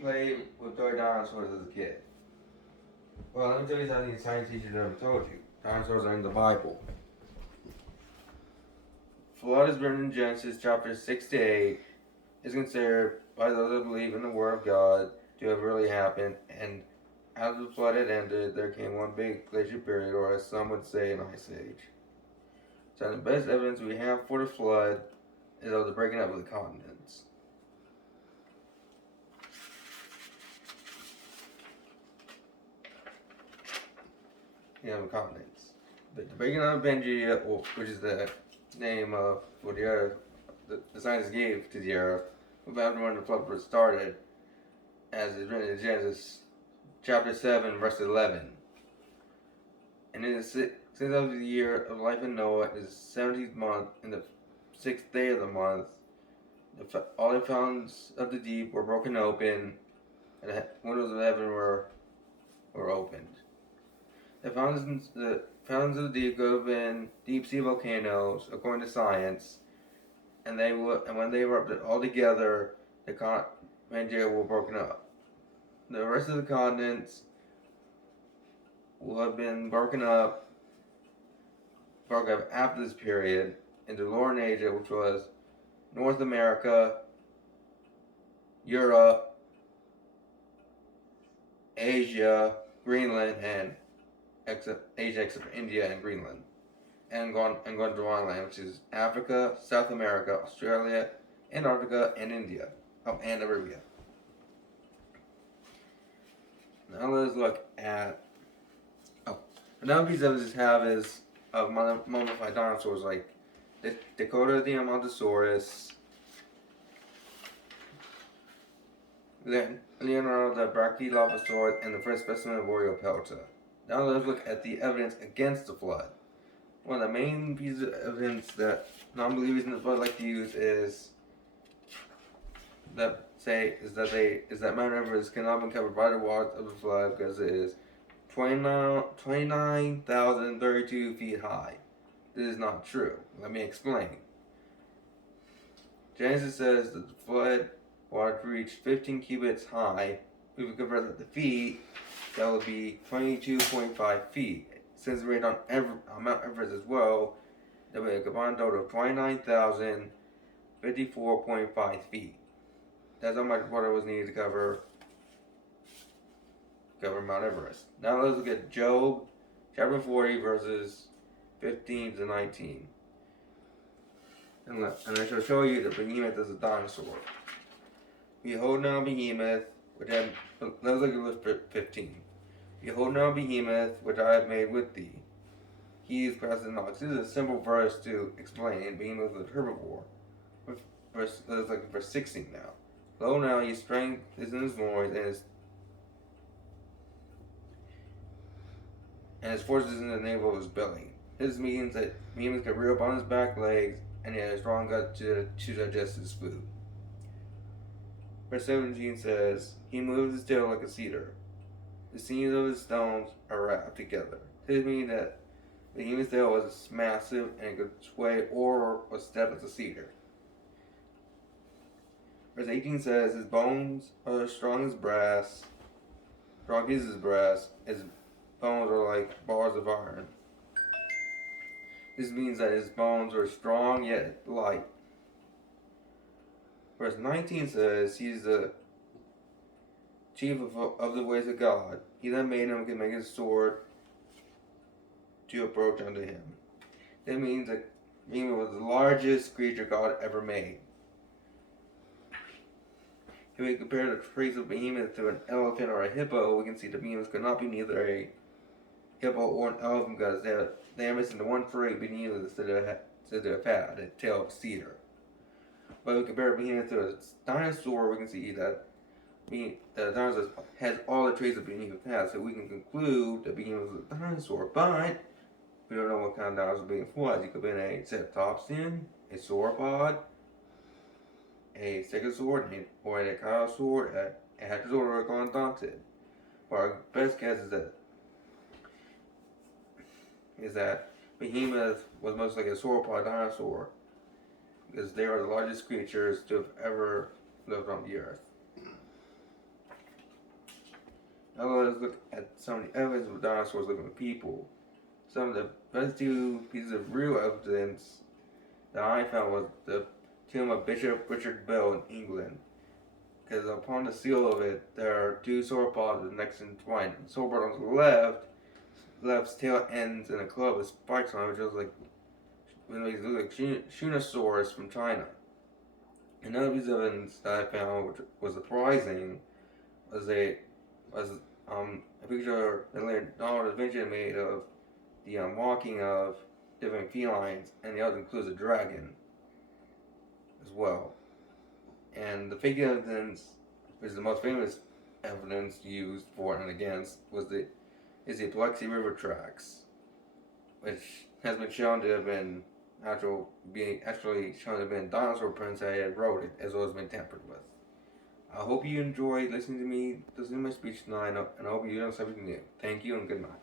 play with toy dinosaurs as a kid? Well, let me tell you something the science teacher never told you. Dinosaurs are in the Bible. Flood is written in Genesis chapter 6 to 8. Is considered by those that believe in the Word of God to have really happened, and after the flood had ended, there came one big glacial period, or as some would say, an ice age. So the best evidence we have for the flood is of the breaking up of the continents. The continents. The breaking up of Pangea, which is the name of what the Earth, the scientists gave to the Earth, about when the flood first started, as is written in Genesis chapter 7, verse 11. And in the sixth of the year of life of Noah is the 17th month, in the 6th day of the month, all the fountains of the deep were broken open, and the windows of heaven were opened. The fountains of the deep could have been deep sea volcanoes, according to science, and when they erupted all together, the Pangea were broken up. The rest of the continents will have been broken up after this period into Lower Asia, which was North America, Europe, Asia, Greenland, and Asia except for India and Greenland, and Gondwana, which is Africa, South America, Australia, Antarctica, and India, and Arabia. Now let's look at another piece of evidence have is of mummified dinosaurs like Dakota the Ammontosaurus, Leonardo the Brachylophosaurus, and the first specimen of Oreopelta. Now let's look at the evidence against the flood. One of the main pieces of evidence that non-believers in the flood like to use is that Mount Everest cannot be covered by the waters of the flood because it is 29,032 feet high. This is not true. Let me explain. Genesis says that the flood water reached 15 cubits high. If we convert that to feet, that would be 22.5 feet. Since we're on Mount Everest as well, that would be a combined total of 29,054.5 feet. That's how much water was needed to cover Mount Everest. Now let's look at Job chapter 40 verses 15 to 19. And I shall show you that Behemoth is a dinosaur. Behold now Behemoth, let's look at verse 15. Behold now Behemoth, which I have made with thee. He is grass and ox. This is a simple verse to explain. Behemoth is a herbivore. Let's look at verse 16 now. Lo now, his strength is in his loins, and his force is in the navel of his belly. This means that Behemoth can rear up on his back legs, and he has a strong gut to digest his food. Verse 17 says, he moves his tail like a cedar. The sinews of his stones are wrapped together. This means that the Behemoth's tail was massive and it could sway or was stepped as a cedar. Verse 18 says, his bones are as strong as brass, strong pieces of brass. His bones are like bars of iron. This means that his bones are strong yet light. Verse 19 says, he is the chief of the ways of God. He that made him can make his sword to approach unto him. That means that Behemoth was the largest creature God ever made. If we compare the traits of Behemoth to an elephant or a hippo, we can see that Behemoth could not be neither a hippo or an elephant because they are missing the one trait Behemoth instead of had a tail of cedar. But if we compare Behemoth to a dinosaur, we can see that the dinosaur has all the traits that Behemoth has, so we can conclude that Behemoth is a dinosaur, but we don't know what kind of dinosaur Behemoth was. He could have been a Ceratopsian, a sauropod, a stegosaur, or a dinosaur, a hadrosaur, or a condontid. But our best guess is that Behemoth was most like a sauropod dinosaur, because they are the largest creatures to have ever lived on the earth. let us look at some of the evidence of dinosaurs living with people. Some of the best two pieces of real evidence that I found was the tomb of Bishop Richard Bell in England. Because upon the seal of it, there are two sauropods next entwined. The sauropod on the left's tail ends in a club with spikes on it, which was like when they look like Dinosaurs from China. Another piece of evidence that I found, which was surprising, was a picture that Leonardo da Vinci made of the walking of different felines, and the other includes a dragon as well. And the fake evidence, which is the most famous evidence used for and against, is the Biloxi River tracks, which has been shown to have been actually shown to have been dinosaur prints that had wrote it, as well as been tampered with. I hope you enjoyed listening to my speech tonight, and I hope you learned something new. Thank you and good night.